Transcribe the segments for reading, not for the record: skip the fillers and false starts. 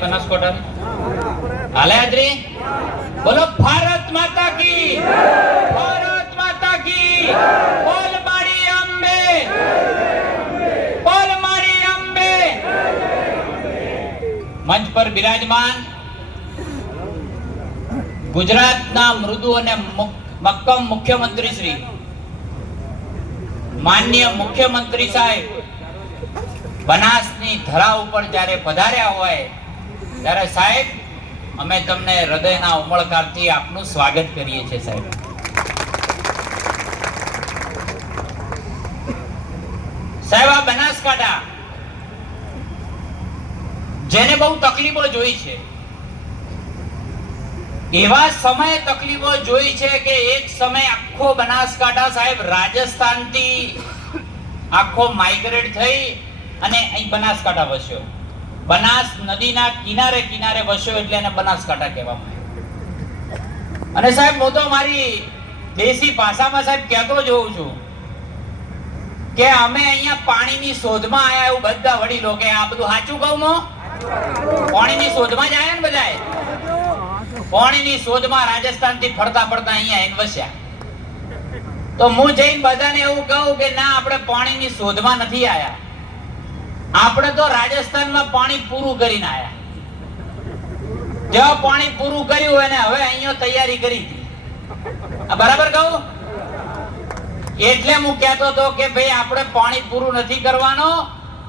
બનાસકોટા હાલે હાજરી બોલો ભારત માતા કી, ભારત માતા કી, બોલ મારી અંબે, બોલ મારી અંબે. મંચ પર બિરાજમાન ગુજરાતના મૃદુ અને મક્કમ મુખ્યમંત્રી શ્રી માનનીય મુખ્યમંત્રી સાહેબ બનાસની ધરા ઉપર જ્યારે પધાર્યા હોય ત્યારે સાહેબ અમે તમને હૃદયના ઉમળકાથી આપનું સ્વાગત કરીએ છીએ સાહેબ. સાહેબ આ બનાસકાંઠા જેને બહુ તકલીફો જોઈ છે, એવા સમયે તકલીફો જોઈ છે કે એક સમય આખો બનાસકાંઠા સાહેબ રાજસ્થાનથી આખો માઇગ્રેટ થઈ અને અહીં બનાસકાંઠા વસ્યો. બનાસ નદીના કિનારે કિનારે વસ્યો એટલે એને બનાસકાંઠા કહેવામાં આવે. અને સાહેબ હું તો મારી દેશી ભાષામાં સાહેબ કહેતો જોઉં છું કે અમે અહીંયા પાણીની શોધમાં આયા એવું બધા વડીલો કે આ બધું સાચું કહું મો? પાણીની શોધમાં જ આયા ને બધાએ. પાણીની શોધમાં રાજસ્થાનથી ફરતા ફરતા અહીંયા આવીને વસ્યા. તો હું જઈને બધાને એવું કહું કે ના, આપણે પાણીની શોધમાં નથી આયા, આપણે તો રાજસ્થાનમાં પાણી પૂરું કરીને આયા. જેવા પાણી પૂરું કર્યું અને હવે અહીંયા તૈયારી કરી હતી. આ બરાબર કહું? એટલે હું કહેતો હતો કે ભાઈ આપણે પાણી પૂરું નથી કરવાનું,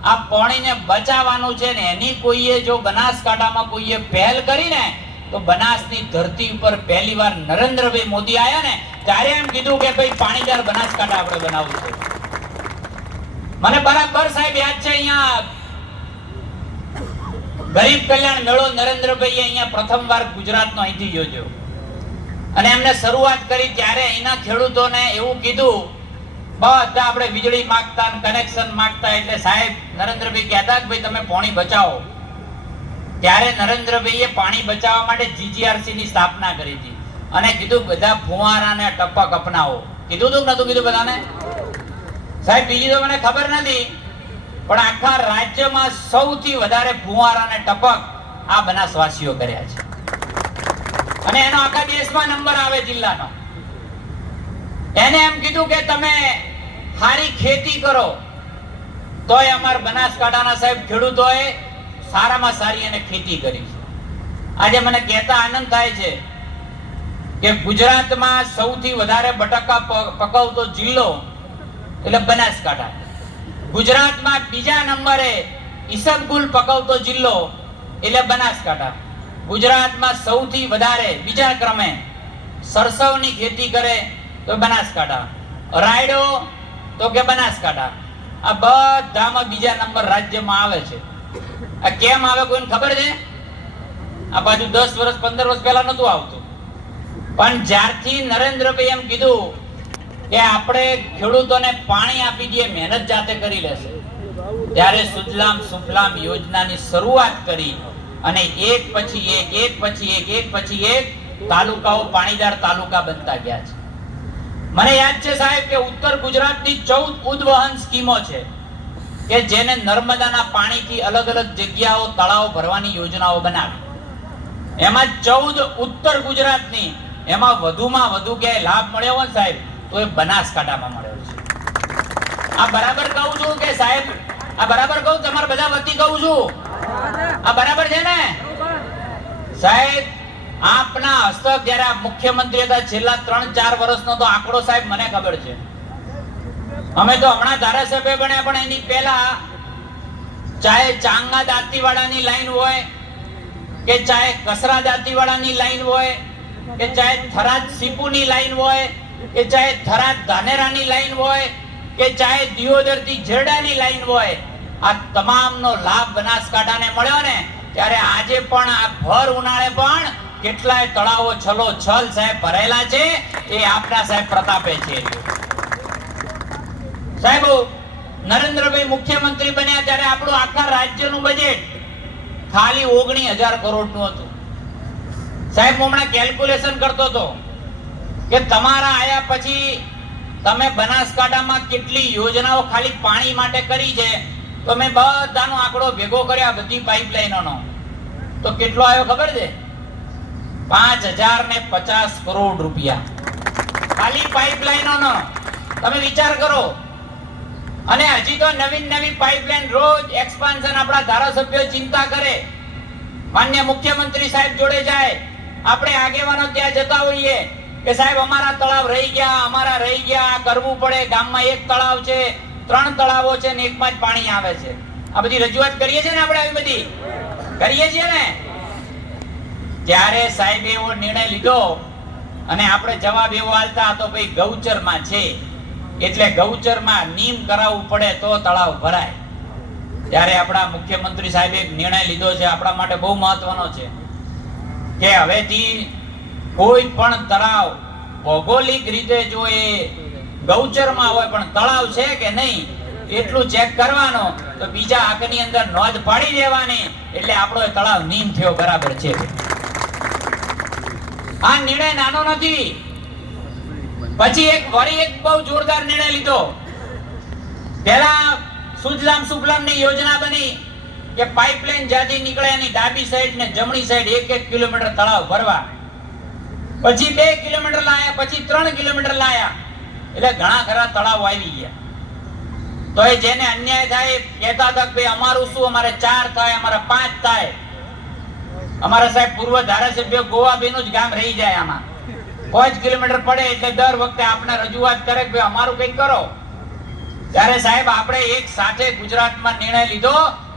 આ પાણીને બચાવવાનું છે. ને એની કોઈએ જો બનાસકાંઠામાં કોઈએ પહેલ કરીને તો બનાસની ધરતી ઉપર પહેલીવાર નરેન્દ્રભાઈ મોદી આયા ને ત્યારે એમ કીધું કે ભાઈ પાણીદાર બનાસકાંઠા આપણે બનાવવું છે. મને બરાબર સાહેબ યાદ છે, અહીંયા ગરીબ કલ્યાણ મેળો નરેન્દ્રભાઈ અહીંયા પ્રથમવાર ગુજરાતનો અહીંથી યોજ્યો અને એમને શરૂઆત કરી ત્યારે અહીંના ખેડૂતોને એવું કીધું, બધા આપણે વીજળી માંગતા, કનેક્શન માંગતા, એટલે સાહેબ નરેન્દ્રભાઈ કહેતા કે ભાઈ તમે પાણી બચાવો. ત્યારે નરેન્દ્રભાઈએ પાણી બચાવવા માટે જીજીઆરસી ની સ્થાપના કરી હતી અને કીધું બધા ફુવારાને ટપક અપનાવો. કીધું તું નતું કીધું બધાને? સાહેબ બીજી તો મને ખબર નથી, પણ આખા રાજ્યમાં સૌથી વધારે ફુવારા અને ટપક આ બનાસવાસીઓ કર્યા છે અને એનો આખા દેશમાં નંબર આવે જિલ્લાનો. એને એમ કીધું કે તમે સારી ખેતી કરો, તોય અમાર બનાસકાંઠાના સાહેબ ખેડૂતોએ સારામાં સારી એને ખેતી કરી છે. આજે મને કહેતા આનંદ થાય છે કે ગુજરાતમાં સૌથી વધારે બટાકા પકવતો જિલ્લો એટલે બનાસકાંઠા. ગુજરાતમાં બીજા નંબરે ઈસબગુલ પકવતો જિલ્લો એટલે બનાસકાંઠા. ગુજરાતમાં સૌથી વધારે બીજા ક્રમે સરસવની ખેતી કરે તો બનાસકાંઠા. રાયડો તો કે બનાસકાંઠા. આ બધામાં બીજા નંબર રાજ્યમાં આવે છે. આ કેમ આવે કોઈને ખબર છે? આ પાછું 10 વર્ષ 15 વર્ષ પહેલા નતું આવતું, પણ જ્યારથી નરેન્દ્રભાઈ એમ કીધું કે આપણે ખેડૂતોને પાણી આપી દઈએ, મહેનત જાતે કરી લેશે, ત્યારે સુજલામ સુફલામ યોજનાની શરૂઆત કરી અને એક પછી એક તાલુકાઓ પાણીદાર તાલુકા બનતા ગયા છે. મને યાદ છે સાહેબ કે ઉત્તર ગુજરાતની 14 ઉદ્વહન સ્કીમો છે કે જેને નર્મદાના પાણીથી અલગ અલગ જગ્યાઓ તળાવ ભરવાની યોજનાઓ બનાવી. એમાં 14 ઉત્તર ગુજરાતની, એમાં વધુમાં વધુ ક્યાંય લાભ મળ્યો હોય સાહેબ તો એ બનાસકાંઠામાં મળ્યો છે. આ બરાબર કહું છું કે સાહેબ? આ બરાબર કહું? તમારા બધા વતી કહું છું? આ બરાબર છે ને સાહેબ? આપના હસ્તક જયારે આ મુખ્યમંત્રી હતા છેલ્લા 3-4 વર્ષનો તો આંકડો સાહેબ મને ખબર છે. અમે તો હમણાં ધારાસભ્ય બન્યા, પણ એની પહેલા ચાહે ચાંગા દાંતીવાડાની લાઈન હોય કે ચાહે કસરા દાંતીવાડાની લાઈન હોય કે ચાહે થરાદ સીપુની લાઈન હોય કે ચાહે થરાદ ધાનેરાની લાઈન હોય કે ચાહે દિયોદર થી ઝેરડાની લાઈન હોય, આ તમામનો લાભ બનાસકાંઠાને મળ્યો ને ત્યારે આજે પણ આ ભર ઉનાળે પણ કેટલાય તળાવો છલોછલ સાહેબ ભરેલા છે. એ આપના સાહેબ પ્રતાપે છે. સાહેબ નરેન્દ્રભાઈ મુખ્યમંત્રી બન્યા ત્યારે આપણું આખા રાજ્યનું બજેટ ખાલી 19,000 કરોડનું હતું. સાહેબ હું હમણાં કેલ્ક્યુલેશન કરતો હતો કે તમારા આયા પછી તમે બનાસકાંઠામાં કેટલી યોજનાઓ ખાલી પાણી માટે કરી છે, તો મેં બધાનો આંકડો ભેગો કર્યો બધી પાઇપલાઇનોનો. તો કેટલો આવ્યો ખબર છે? 5050 કરોડ રૂપિયા ખાલી પાઇપલાઇનોનો. તમે વિચાર કરો. અને હજી તો નવી પાઇપલાઇન રોજ એક્સપાન્શન આપણા ધારાસભ્યો ચિંતા કરે, માન્ય મુખ્યમંત્રી સાહેબ જોડે જાય, આપણે આગેવાનો ત્યાં જતા હોઈએ કે સાહેબ અમારા તળાવ રહી ગયા, આ કરવું પડે. ગામમાં એક તળાવ છે, 3 તળાવો છે ને એકમાં જ પાણી આવે છે. આ બધી રજૂઆત કરીએ છીએ ને આપણે, આવી બધી કરીએ છીએ ને. ત્યારે સાહેબે એવો નિર્ણય લીધો અને આપણે જવાબ એવો આલતા તો ભાઈ ગૌચરમાં છે એટલે ગૌચરમાં નીમ કરાવવું પડે તો તળાવ ભરાય. ત્યારે આપણા મુખ્યમંત્રી સાહેબે એક નિર્ણય લીધો છે, આપણા માટે બહુ મહત્વનો છે, કે હવેથી કોઈ પણ તળાવ ભૌગોલિક રીતે જો એ ગૌચરમાં હોય પણ તળાવ છે કે નહીં એટલું ચેક કરવાનો, તો બીજા આંકની અંદર નોંધ પાડી દેવાની, એટલે આપણો તળાવ નીમ થયો બરાબર છે. આ નિર્ણય નાનો નથી. પછી એક બહુ જોરદાર નિર્ણય લીધો. પહેલા સુજલામ સુફલામ ની યોજના બની કે પાઇપલાઇન જ્યાંથી નીકળે એની ડાબી સાઈડ ને જમણી સાઈડ 1 કિલોમીટર તળાવ ભરવા. પછી 2 કિલોમીટર લાયા, પછી 3 કિલોમીટર લાયા, એટલે ઘણા ખરા તળાવ આવી ગયા. તો એ જેને અન્યાય થાય કહેતા હતા કે અમારું શું, અમારે 4 થાય, અમારે 5 થાય. અમારા સાહેબ પૂર્વ ધારાસભ્ય ગોવાબેનું જ ગામ રહી જાય આમાં. 5 કિલોમીટર પડે એટલે દર વખતે આપણે રજૂઆત કરે કે અમારું કંઈક કરો. ત્યારે સાહેબ આપણે એક સાથે ગુજરાતમાં નિર્ણય લીધો,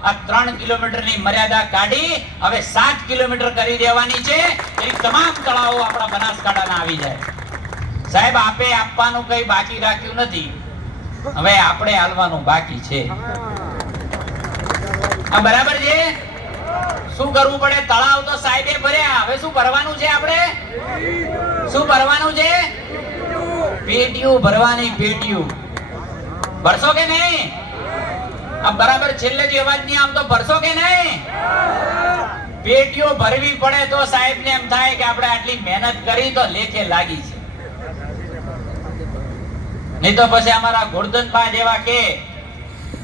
આ 3 કિલોમીટરની મર્યાદા કાઢી હવે 7 કિલોમીટર કરી દેવાની છે. એ તમામ તળાવો આપણા બનાસકાંઠાના આવી જાય. સાહેબ આપે આપવાનું કઈ બાકી રાખ્યું નથી, હવે આપણે હાલવાનું બાકી છે. આ બરાબર છે. શું કરવું પડે? તળાવ તો સાહેબે ભર્યા, હવે શું ભરવાનું છે? આપણે શું ભરવાનું છે? પેટીયું ભરવાની. પેટીયું ભરશો કે નહીં? આ બરાબર છેલ્લે જે અવાજ નહીં આમ તો ભરશો કે નહીં? પેટીઓ ભરવી પડે તો સાહેબ ને એમ થાય કે આપણે આટલી મહેનત કરી તો લેખે લાગી છે. નહીં તો પછી અમારા ગોરધનભાઈ જેવા કે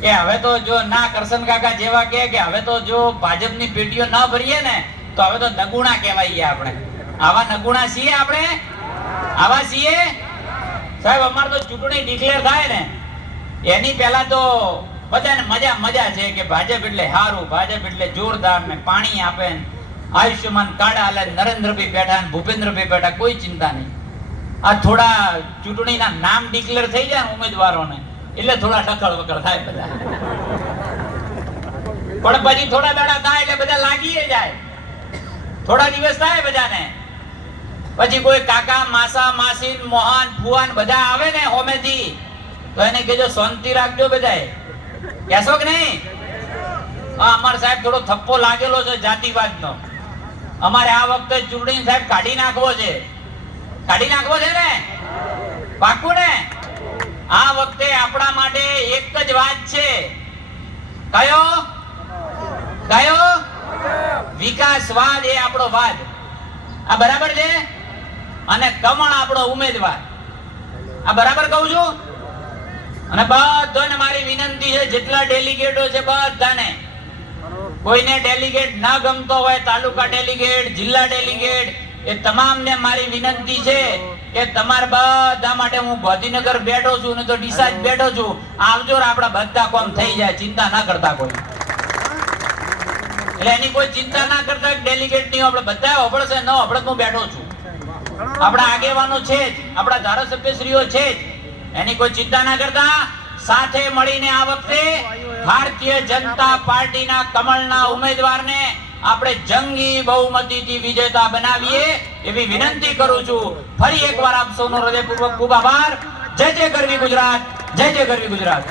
હવે તો જો ના કરશન કાકા જેવા કે હવે તો જો ભાજપની પેટીઓ ના ભરીએ ને તો હવે તો નગુણા કહેવાય ગયા આપણે. આવા નગુણા છીએ આપણે? આવા છીએ? સાહેબ અમાર તો ચૂંટણી ડિક્લેર થાય ને એની પહેલા તો બધાને મજા છે કે ભાજપ એટલે હારું, ભાજપ એટલે જોરદાર ને પાણી આપે ને આયુષ્યમાન કાર્ડ આલે, નરેન્દ્રભાઈ બેઠા ને ભૂપેન્દ્રભાઈ બેઠા, કોઈ ચિંતા નહીં. આ થોડા ચૂંટણીના નામ ડિક્લેર થઈ જાય ને ઉમેદવારોને એટલે થોડા ટકળ વકળ થાય બધા. પણ પછી થોડા દાડા થાય એટલે બધા લાગી જાય. થોડા દિવસ થાય બધાને, પછી કોઈ કાકા માસા માસી મોહન ફુવાન બધા આવે ને હોમેથી તો એને કહેજો શાંતિ રાખજો. બધાએ કહેશો કે નહીં? અમાર સાહેબ થોડો થપ્પો લાગેલો છે જાતિવાદનો. અમારે આ વખતે ચૂંટણી સાહેબ કાઢી નાખવો છે. કાઢી નાખવો છે ને? પાક્કું ને? આ વખતે આપણા માટે એક જ વાત છે. કયો? કયો? વિકાસવાદ એ આપણો વાદ. આ બરાબર છે? અને કમળ આપણો ઉમેદવાર. આ બરાબર કહું છું? અને બધાને મારી વિનંતી છે, જેટલા ડેલિગેટો છે બધાને, કોઈને ડેલિગેટ ના ગમતો હોય, તાલુકા ડેલિગેટ, જિલ્લા ડેલિગેટ, એ તમામને મારી વિનંતી છે કે તમારા બધા માટે હું ગાંધીનગર બેઠો છું ને તો ડીસાજ બેઠો છું. આવજો, આપણા બધા કામ થઈ જાય, ચિંતા ના કરતા કોઈ. એટલે એની કોઈ ચિંતા ના કરતા. ડેલિગેટ ની આપણે બધા હોબળશે ન હોબળત હું બેઠો છું. આપણા આગેવાનો છે જ, આપણા ધારાસભ્યશ્રીઓ છે જ, એની કોઈ ચિંતા ના કરતા. સાથે મળીને આ વખતે ભારતીય જનતા પાર્ટીના કમળના ઉમેદવારને આપણે જંગી બહુમતીથી વિજેતા બનાવીએ એવી વિનંતી કરું છું. ફરી એકવાર આપ સૌનો હૃદયપૂર્વક ખૂબ આભાર. જય જય ગરવી ગુજરાત, જય જય ગરવી ગુજરાત.